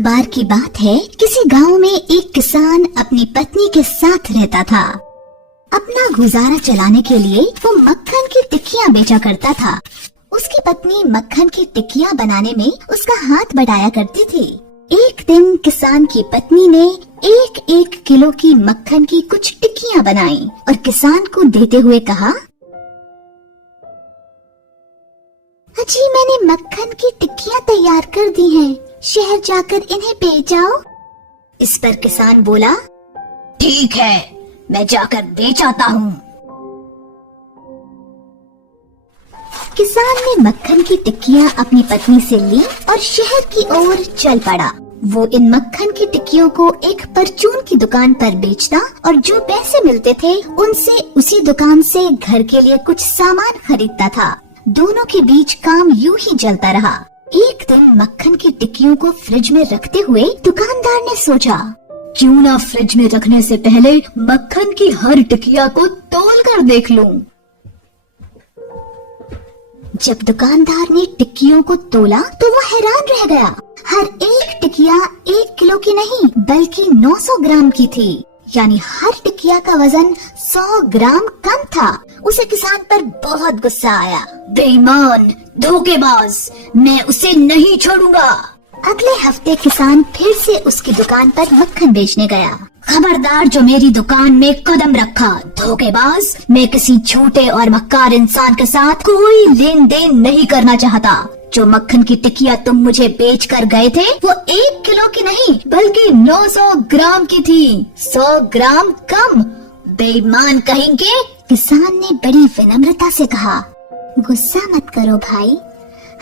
एक बार की बात है, किसी गांव में एक किसान अपनी पत्नी के साथ रहता था। अपना गुजारा चलाने के लिए वो मक्खन की टिक्कियां बेचा करता था। उसकी पत्नी मक्खन की टिक्कियां बनाने में उसका हाथ बढ़ाया करती थी। एक दिन किसान की पत्नी ने 1-1 किलो की मक्खन की कुछ टिक्कियां बनाई और किसान को देते हुए कहा, अजी मैंने मक्खन की टिक्कियां तैयार कर दी हैं, शहर जाकर इन्हें बेच आओ। इस पर किसान बोला, ठीक है, मैं जाकर बेच आता हूँ। किसान ने मक्खन की टिक्कियां अपनी पत्नी से ली और शहर की ओर चल पड़ा। वो इन मक्खन की टिक्कियों को एक परचून की दुकान पर बेचता और जो पैसे मिलते थे उनसे उसी दुकान से घर के लिए कुछ सामान खरीदता था। दोनों के बीच काम यूं ही चलता रहा। एक दिन मक्खन की टिक्कियों को फ्रिज में रखते हुए दुकानदार ने सोचा, क्यों ना फ्रिज में रखने से पहले मक्खन की हर टिकिया को तौल कर देख लूं। जब दुकानदार ने टिक्कियों को तोला तो वो हैरान रह गया। हर एक टिकिया 1 किलो की नहीं बल्कि 900 ग्राम की थी, यानी हर टिकिया का वजन 100 ग्राम कम था। उसे किसान पर बहुत गुस्सा आया। बेईमान, धोखेबाज, मैं उसे नहीं छोड़ूंगा। अगले हफ्ते किसान फिर से उसकी दुकान पर मक्खन बेचने गया। खबरदार जो मेरी दुकान में कदम रखा, धोखेबाज, मैं किसी छोटे और मक्कार इंसान के साथ कोई लेन देन नहीं करना चाहता। जो मक्खन की टिक्कियां तुम मुझे बेच कर गए थे वो 1 किलो की नहीं बल्कि 900 ग्राम की थी, 100 ग्राम कम। बेईमान कहेंगे। किसान ने बड़ी विनम्रता से कहा, गुस्सा मत करो भाई,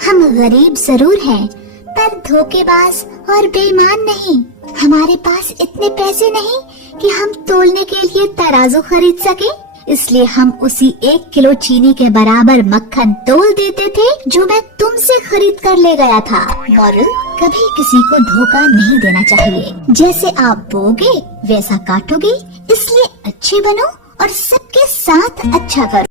हम गरीब जरूर हैं पर धोखेबाज और बेईमान नहीं। हमारे पास इतने पैसे नहीं कि हम तोलने के लिए तराजू खरीद सके, इसलिए हम उसी 1 किलो चीनी के बराबर मक्खन तोल देते थे जो मैं तुमसे खरीद कर ले गया था। मॉरल, कभी किसी को धोखा नहीं देना चाहिए। जैसे आप बोगे वैसा काटोगे, इसलिए अच्छे बनो और सबके साथ अच्छा करो।